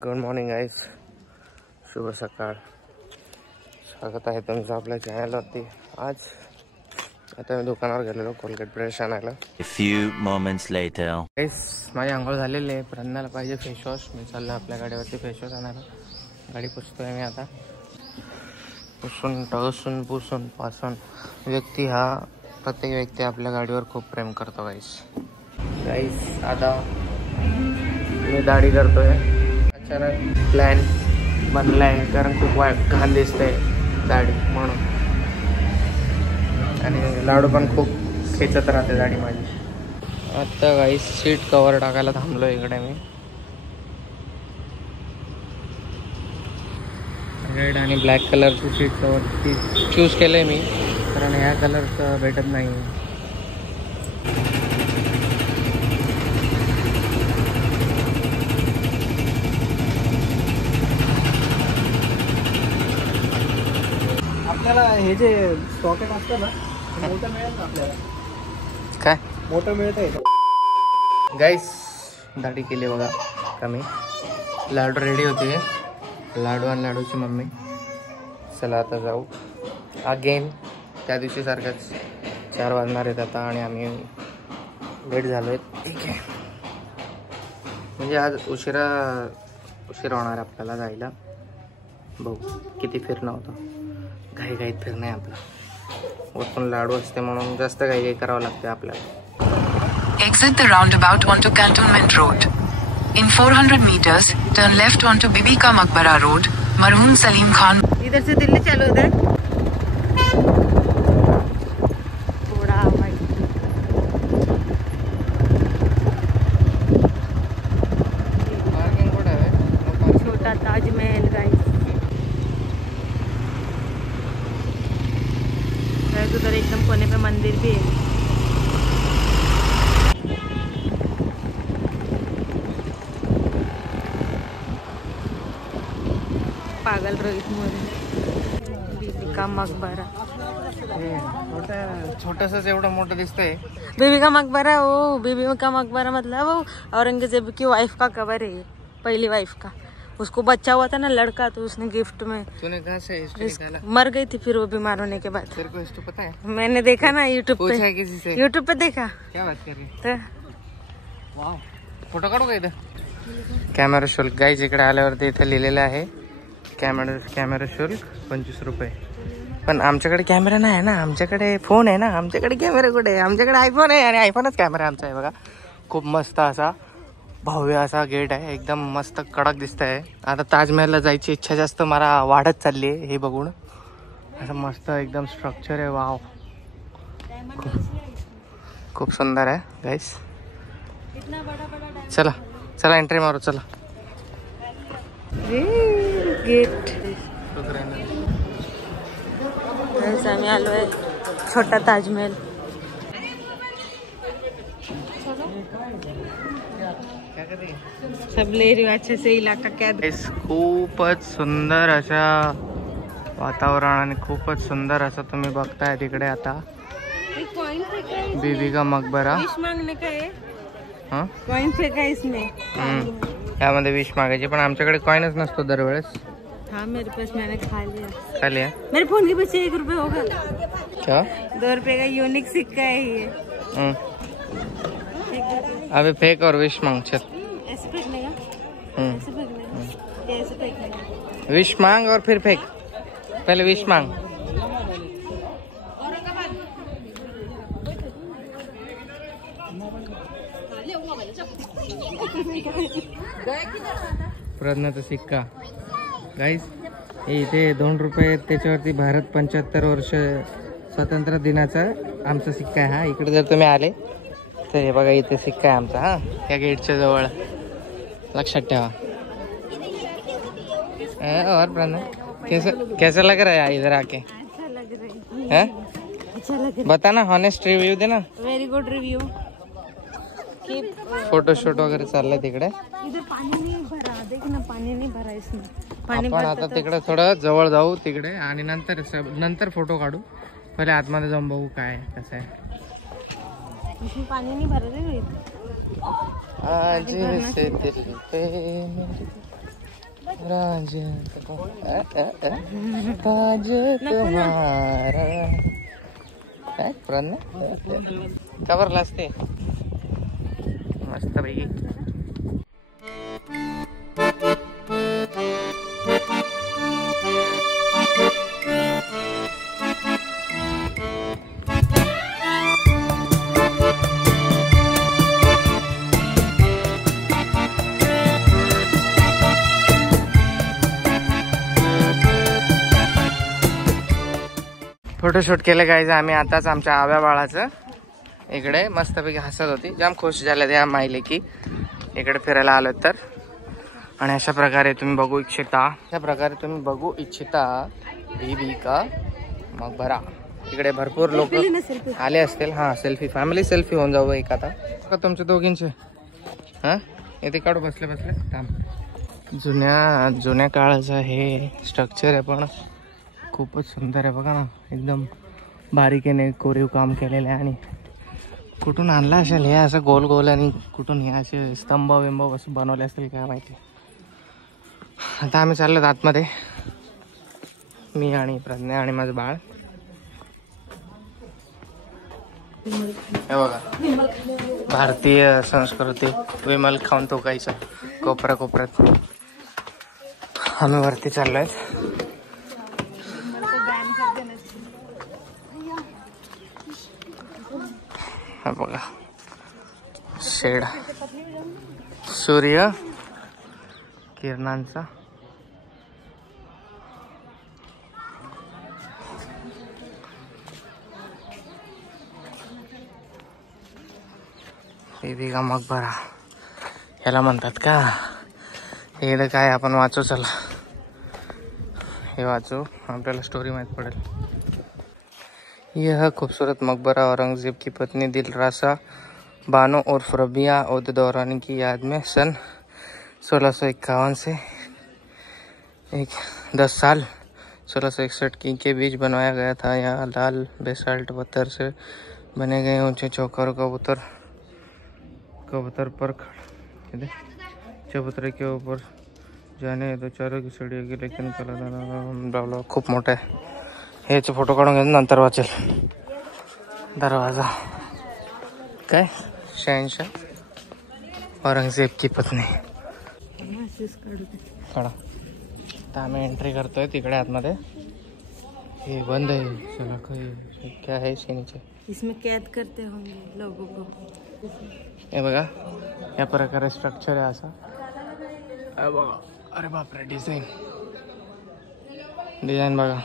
Good morning guys, शुभ सकाळ. स्वागत आहे तुमचं आपल्या चॅनलवरती. आज आता मी दुकानावर गेलेलो कोलगेट ब्रश आणायला. few moments later. गाईज माझी आंघोळ झालेली आहे. प्रज्ञाला पाहिजे फेसवॉश. मी चाललो आपल्या गाडीवरती फेसवॉश आणायला. गाडी पुसतोय मी आता. पुसून टवसून पुसून पासून प्रत्येक व्यक्ती आपल्या गाडीवर खूप प्रेम करतो. गाईज आता मी दाढी करतोय. अचानक प्लॅन बनलाय कारण खूप घाण दिसतंय दाढी म्हणून. आणि लाडू पण खूप खेचत राहते दाढी माझी. आता काही सीट कवर टाकायला थांबलो इकडे मी. रेड आणि ब्लॅक कलरची सीट कवर ती चूज केलंय मी कारण ह्या कलरचं भेटत नाही. आपल्याला हे जे सॉकेट असतं ना मोठं मिळेल ना आपल्याला. काय मोठं मिळतंय गाईस. दाढी केली बघा कमी. लाडू रेडी होते. लाडू आणि लाडूची मम्मी. चला आता जाऊ अगेन त्या दिवशी सारखंच. 4 वाजणार आहेत आता आणि आम्ही लेट झालो आहे. ठीक आहे म्हणजे आज उशिरा होणार आपल्याला जायला. बघू किती फिरणं होतं. घाईघाईत फिरणं आहे आपलं. वरतून लाडू असते म्हणून जास्त काही करावं लागते आपल्याला. Exit the roundabout onto Cantonment Road. In 400 meters, turn left onto Bibi Ka Maqbara Road, Marhum Salim Khan. इधर से दिल्ली चालू होता है. छोटा ताजमहल गाइस. उधर एकदम कोने पे मंदिर भी है. पागल रोहित मोरे. बीबी का मकबरा. छोटस एवढं मोठं दिसतंय. बीबी का मकबरा. वो बीबी का मकबरा मतलब वो औरंगजेब की वाइफ का कवर है. पहली वाइफ का. उसको बच्चा हुआ था ना लड़का, तो उसने गिफ्ट में. तूने कहाँ से हिस्ट्री निकाला? मर गई थी फिर वो बीमार होने के बाद. तेरे को हिस्ट्री पता है? मैंने देखा ना यूट्यूब पूछा पे. है किसी से? यूट्यूब पे देखा. क्या बात कर रही है? तो वाव. फोटो काढू का इथं? कॅमेरा शुल्क गाईज. इकडे आल्यावरती इथे लिहिलेलं आहे कॅमेरा शुल्क 25 रुपये. पण आमच्याकडे कॅमेरा नाही आहे ना. आमच्याकडे फोन आहे ना. आमच्याकडे कॅमेरा कुठे आहे? आमच्याकडे आयफोन आहे आणि आयफोनच कॅमेरा आमचा आहे बघा. खूप मस्त असा भव्य असा गेट आहे. एकदम मस्त कडक दिसत आहे. आता ताजमहलला जायची इच्छा जास्त मला वाढत चालली आहे हे बघून. असं मस्त एकदम स्ट्रक्चर आहे. वाव खूप सुंदर आहे गाईस. चला चला एंट्री मारू. चला गेट. आम्ही आलोय छोटा ताजमहल. सब ले रही अच्छे से इलाका क्या. खूपच सुंदर अशा वातावरण आणि खूपच सुंदर असं तुम्ही बघताय तिकडे. आता बीबी का मकबरा. विश मांगने का है. हाँ कॉइन फेंका इसने. यामध्ये विश मागायची पण आमच्याकडे कॉइनच नसतो दरवेळेस. हाँ मेरे पास मैंने खा लिया. मेरे फोन के पीछे 1 रुपए होगा. क्या? 2 रुपए का यूनिक सिक्का है ये. अभी फेंक और विश मांग. चल ऐसे फेंकने का. ऐसे फेंकने का. कैसे फेंकने का? विश मांग और फिर फेंक. पहले विश मांग. प्रज्ञाचा सिक्का गाईस. इथे 2 रुपये. त्याच्यावरती भारत 75 वर्ष स्वातंत्र्य दिनाचा आमचा सिक्का आहे हा. इकडे जर तुम्ही आले तर हे बघा इथे सिक्का आहे आमचा. हा या गेटच्या जवळ लक्षात ठेवा. और प्रज्ञा कैसा लग रहा है इधर आके? अच्छा लग रहा है. है अच्छा लग रहा बता ना. हॉनेस्ट रिव्ह्यू दे ना. है. Very good review. फोटोशूट वगैरे चाललंय तिकडे. इधर पानी नहीं भरा. देख ना पानी नहीं भरा इसमें. पानी आपण आता तिकडे थोडं जवळ जाऊ तिकडे आणि नंतर फोटो काढू. पहिले आतमध्ये जाऊन बघू काय कसं आहे. इसमें पानी नहीं भर रहे. आज से दिल पे राज तुम्हारा काय प्रज्ञा का बरं लाजते मस्त पैकी. फोटोशूट केलं गायचं आम्ही आताच आमच्या आव्या बाळाचं. इकडे मस्तपैकी हसत होती, जाम खुश झाल्या त्या माहिले की इकडे फिरायला आलो तर. आणि अशा प्रकारे तुम्ही बघू इच्छिता बीबी का मकबरा. इकडे भरपूर लोक आले असतील. हा सेल्फी फॅमिली सेल्फी होऊन जाऊ एक आता तुमच्या दोघींचे. हा इथे काढू बसले थांब. जुन्या काळाचं हे स्ट्रक्चर आहे पण खूपच सुंदर आहे बघा ना. एकदम बारीकीने कोरीव काम केलेलं आहे. आणि कुठून आणला असेल हे असं गोल गोल आणि कुठून हे असे स्तंभ विंब असं बनवले असतील काय माहिती. आता आम्ही चाललो आतमध्ये, मी आणि प्रज्ञा आणि माझं बाळ. हे बघा भारतीय संस्कृती विमल खाऊन तो कायचं कोपऱ्यात आम्ही वरती चाललोय. हा बघा शेड सूर्य किरणांचा. बीबी का मकबरा याला म्हणतात का. हे काय आपण वाचू, चला हे वाचू आपल्याला स्टोरी माहित पडेल. यह खूबसूरत मकबरा औरंगजेब की पत्नी दिलरासा बानो और रबिया उद दौरानी की याद में सन 1651 से 10 साल 1661 के बीच बनवाया गया था. यहाँ लाल बेसाल्ट पत्थर से बने गए ऊंचे चौकर कबूतर पर चबूतरे के ऊपर जाने तो चारों की सीढ़ी की लेकिन कला खूप मोठा आहे. हेचे फोटो काढून घेऊन नंतर वाचेल. दरवाजा काय शहनशाह औरंगजेब की पत्नी काढा. आता आम्ही एंट्री करतोय तिकडे आतमध्ये. हे बंद आहे सगळं. काही क्या आहे नीचे. इसमें कैद करते होंगे लोगों को. हे बघा या प्रकारे स्ट्रक्चर आहे असं. बघा अरे बापरे डिजाइन बघा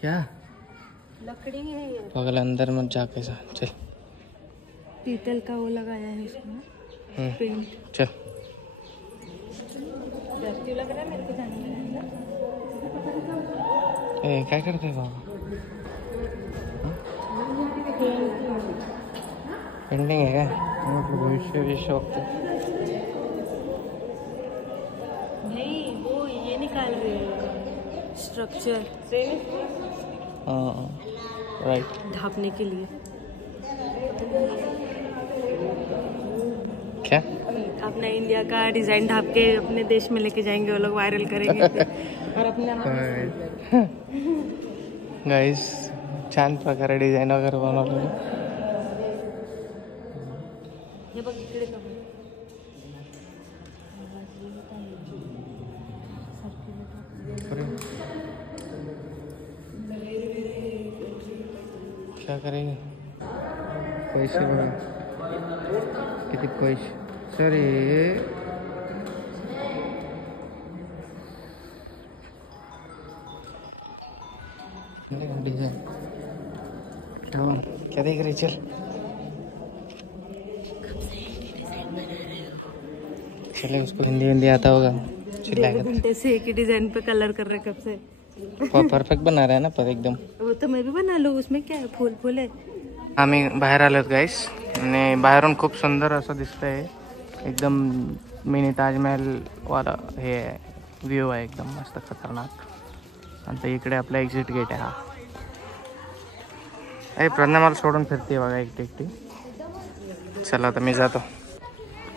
क्या लकड़ी है ये. बगल अंदर मत जा कैसा. चल पीतल का वो लगाया है उसमें पेंट. चल लग रहा है मेरे को जाने. काय करते बाबा. पेंटिंग है क्या भविष्य वक्त नहीं वो ये निकाल रहे हैं स्ट्रक्चर राइट ढापने के लिए. क्या अपना इंडिया का डिजाइन ढाप के अपने देश में लेके जाएंगे वो लोग. वायरल करेंगे और अपने गाइस छान प्रकारे डिझाईन वगैरे बनवलं. हे बघ इकडे का क्या करेंगे. पैसे बघा किती पैसे. सर हे डिजाइन क्या देख रही. चल चले उसको हिंदी आता होगा. घंटे से एक ही डिजाइन पे कलर कर रहे कब से. परफेक्ट बना रहा है ना पर एकदम. वो तो मैं भी बना लूँ उसमें क्या है. फूल है. आम्ही बाहेर आलोत गाईस आणि बाहेरून खूप सुंदर असं दिसतंय. एकदम मिनी ताजमहल वाला हे व्ह्यू आहे एकदम मस्त खतरनाक. आता इकडे आपला एक्झिट गेट आहे. हा अरे प्रज्ञा मला सोडून फिरते बघा एकटी. चला आता मी जातो.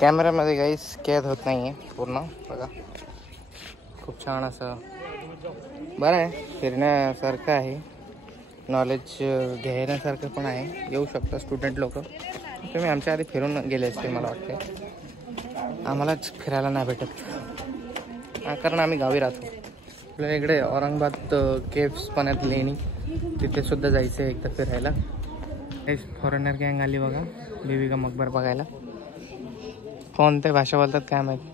कॅमेऱ्यामध्ये गाईस कैद होत नाही आहे पूर्ण बघा. खूप छान असं बरं आहे, फिरण्यासारखं आहे, नॉलेज घेण्यासारखं पण आहे. येऊ शकतं स्टुडंट लोक. तुम्ही आमच्या आधी फिरून गेले असते मला वाटते. आम्हालाच फिरायला नाही भेटत कारण आम्ही गावी राहतो. आपल्या इकडे औरंगाबाद केव्स पण आहेत, लेणी, तिथे सुद्धा जायचं आहे एकदा फिरायला. फॉरेनर गँग आली बघा बीबी का मकबर बघायला. कोणत्या भाषा बोलतात काय माहिती.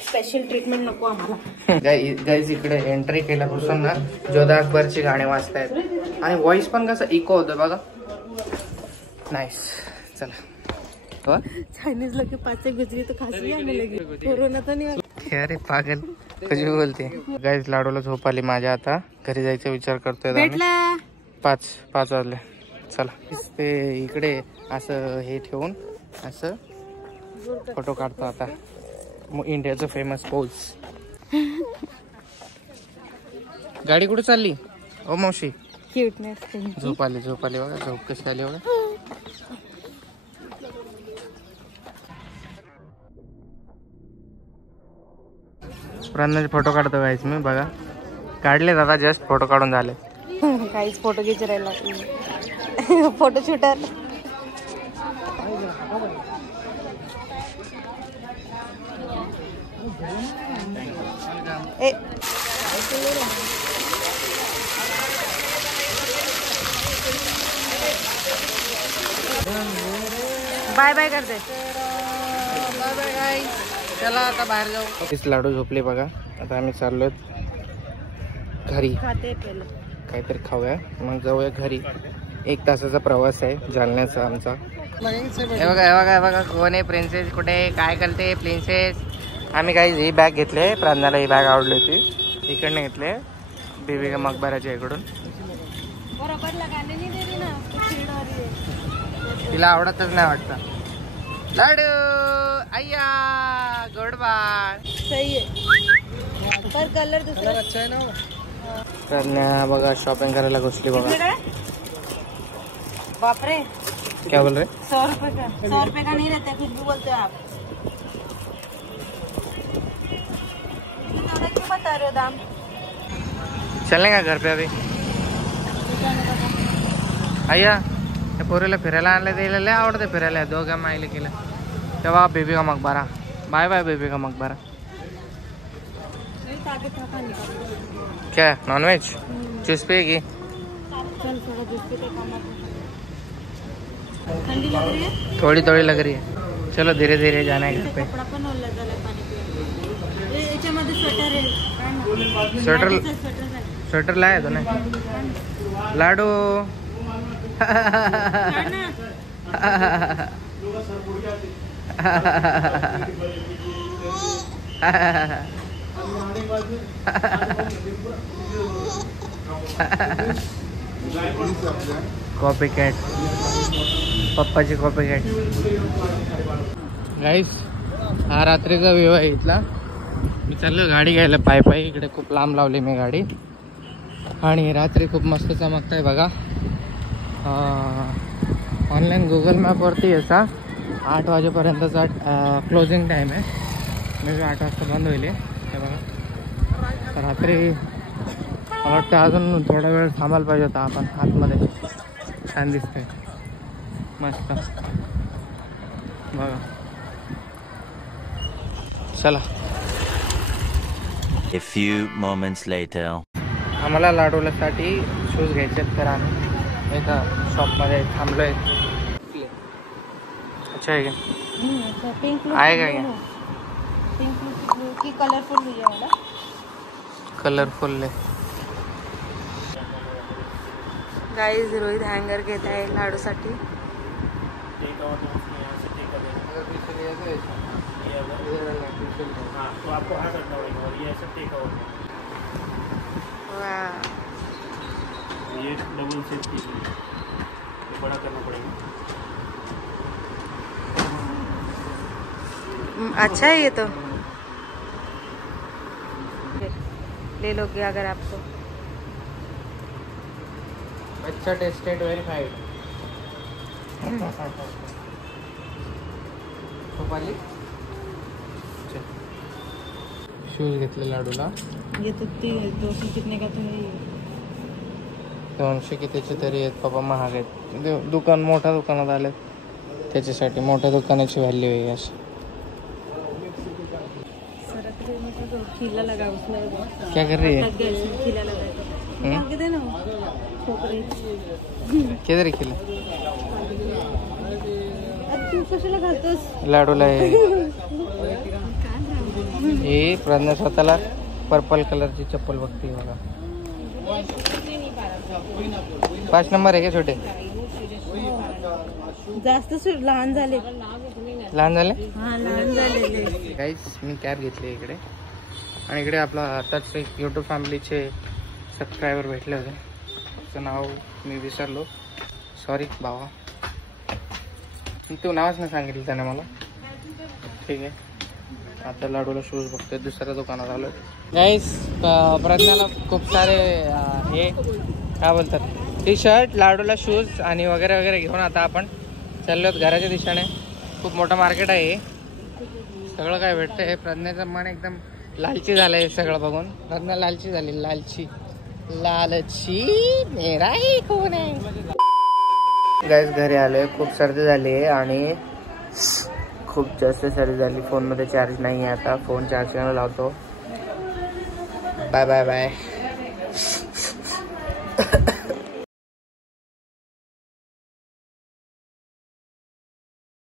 स्पेशल ट्रीटमेंट नको आम्हाला. गाईज इकडे एंट्री केल्यापासून ना जोधा अकबरची गाणी वाजतायत आणि व्हॉइस पण कसं इको होतं बघा. नाईस. चला. चायनीज लोग 5 गुजरी तो खासी आने लगी. कोरोना तो नाही. अरे पागल कशी बोलते. गाईज लाडूला झोप आली माझ्या. आता घरी जायचा विचार करतोय. भेटला 5 वाजले. चला. ते इकडे असं हे ठेवून असं फोटो काढतो आता. इंडियाचं फेमस पोज. गाडी कुठे चालली ओ मावशी. क्यूटनेस. झोप आली बघा. झोप कशी आली बघा. प्रांजलचे फोटो काढतो गाईस मी बघा. काढले दादा जस्ट फोटो काढून झाले. काहीच फोटो घ्यायचे राहिला. Photo shooter. बाय बाय करते. Bye bye guys. चला आता बाहेर जाऊ. तीच लाडू झोपले बघा. आता आम्ही चाललोय घरी. काहीतरी खाऊया मग जाऊया घरी. 1 तासाचा प्रवास आहे जालन्याचा आमचा. हे बघा कोण आहे प्रिन्सेस. कुठे काय करते प्रिन्सेस. आम्ही काही ही बॅग घेतले. प्रांजला ही बॅग आवडली होती. इकडनं घेतले बीबी का मकबराच्या इकडून. तिला आवडतच नाही वाटतं. लाडू अय्या गोडबाळ. सही है पर कलर दूसरा अच्छा है ना. कन्या बघा शॉपिंग करायला घुसली बघा. बाप रे. क्या बोल रहे. 100 रुपए का. 100 रुपए का नहीं रहता कुछ भी बोलते हो आप. क्यों बता रहे हो दाम. चलने का घर पे अभी. अय्या पोरीला फिरायला आणलं. त्याला लय आवडते फिरायला. दोघा मायले केलं तेव्हा बीबी का मकबरा. बाय बाय बीबी का मकबरा. क्या नॉनवेज जूस पिएगी. ठंडी लग रही है. थोड़ी लग रही है. चलो धीरे धीरे जाना है घर पे. कपड़ा पण ओला झाला पाणी पिऊन. याच्यामध्ये स्वेटर आहे. स्वेटर लाया तो ना लाडू. Copy cat. पप्पाची कॉपी कॅट. गाईस हा रात्रीचा व्ह्यू आहे इथला. मी चाललो गाडी घ्यायला पायी. इकडे खूप लांब लावली मी गाडी आणि रात्री खूप मस्त चमकत आहे बघा. ऑनलाईन गुगल मॅपवरती याचा 8 वाजेपर्यंतचा क्लोजिंग टाईम आहे. मे 8 वाजता बंद होईल हे बघा. रात्री मला वाटतं अजून थोडा वेळ थांबायला पाहिजे होता आपण आतमध्ये. छान दिसतंय मस्त बघा. चला. A few moments later. आम्हाला लाडूलासाठी शूज घ्यायचे तर आम्ही एका शॉपमध्ये थांबलो आहे. अच्छा आहे का. पिंक आहे का क्या. पिंक की कलरफुल लिया वाला. कलरफुल आहे. गाइस रोहित हँगर घेत आहे लाडूसाठी. तो आपको हाँ करना होगा और ये ऐसा टेक आउट है. वाह. ये डबल सेट की बड़ा करना पड़ेगा. अच्छा है ये तो. ले लोगे अगर आपको. अच्छा टेस्टेड वेरीफाइड. रुपयाली शूज घेतले लाडूला. ये तो 200 कितने का तो है 200 कितीचे तरी आहेत बाबा, महाग आहेत. दुकान मोठ्या दुकानात आले त्याच्यासाठी, मोठ्या दुकानाची व्हॅल्यू आहे असं. खीला लगा उसमें. क्या कर रही है? खीला लगा आगे दे ना किधर खिला तू कशाला घालतोस लाडूला? हे प्रज्ञा स्वतःला पर्पल कलरची चप्पल बघते बघा. 5 नंबर आहे का छोटे? जास्त लहान झाले. लहान झाले? हा लहान झालेले. गाईस मी कॅब घेतली इकडे, आणि इकडे आपला आताच एक यूट्यूब फॅमिलीचे सबस्क्रायबर भेटले होते. त्याचं नाव मी विसरलो, सॉरी बाबा. तू नावच नाही सांगितलं त्याने मला. ठीक आहे, आता लाडूला शूज बघतोय, दुसऱ्या दुकानात आलो. गाईस प्रज्ञाला खूप सारे हे काय बोलतात टी शर्ट, लाडूला शूज आणि वगैरे वगैरे घेऊन आता आपण चाललो घराच्या दिशेने. खूप मोठं मार्केट आहे, सगळं काय भेटतंय. प्रज्ञाचं मन एकदम लालची झालंय सगळं बघून. प्रज्ञा लालची झाली, लालची लालची मेरा ही कोण आहे. गाईस घरी आले, खूप सर्दी झाली आहे आणि खूप जास्त सर्दी झाली. फोनमध्ये चार्ज नाही आहे, आता फोन चार्ज करायला लावतो. Bye bye bye.